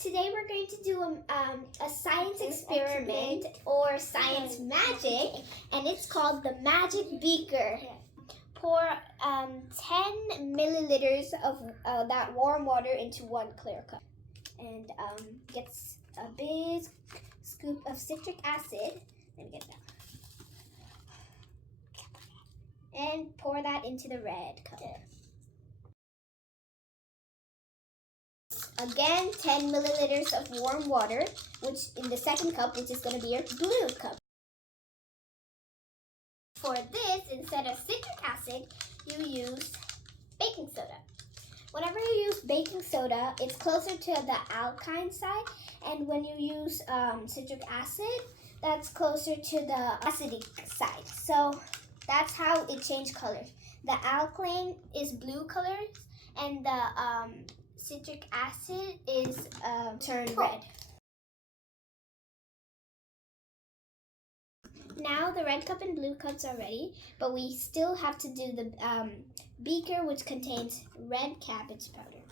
Today we're going to do a science experiment or science magic, and it's called the magic beaker. Pour 10 milliliters of that warm water into one clear cup, and get a big scoop of citric acid. Let me get that. And pour that into the red cup. Again, 10 milliliters of warm water, which in the second cup, which is going to be your blue cup. For this, instead of citric acid, you use baking soda. Whenever you use baking soda, it's closer to the alkyne side, and when you use citric acid, that's closer to the acidic side. So that's how it changed colors. The alkyne is blue colors, and the citric acid is turned red. Now the red cup and blue cups are ready, but we still have to do the beaker, which contains red cabbage powder.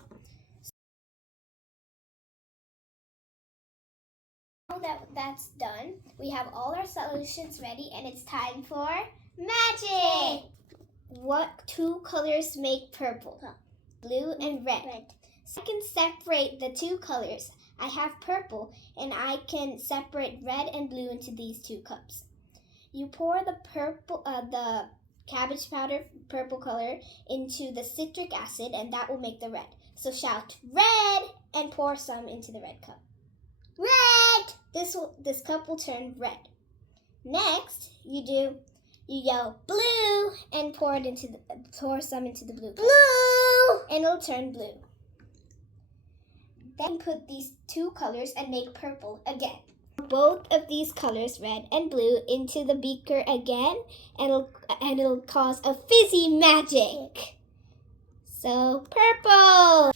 Now that that's done, we have all our solutions ready, and it's time for magic! What two colors make purple? Blue and red. So I can separate the two colors. I have purple, and I can separate red and blue into these two cups. You pour the cabbage powder, purple color, into the citric acid, and that will make the red. So shout red and pour some into the red cup. Red! This cup will turn red. Next, you yell blue and pour some into the blue cup. Blue! And it'll turn blue. Then put these two colors and make purple again. Both of these colors, red and blue, into the beaker again, and it'll cause a fizzy magic. So purple!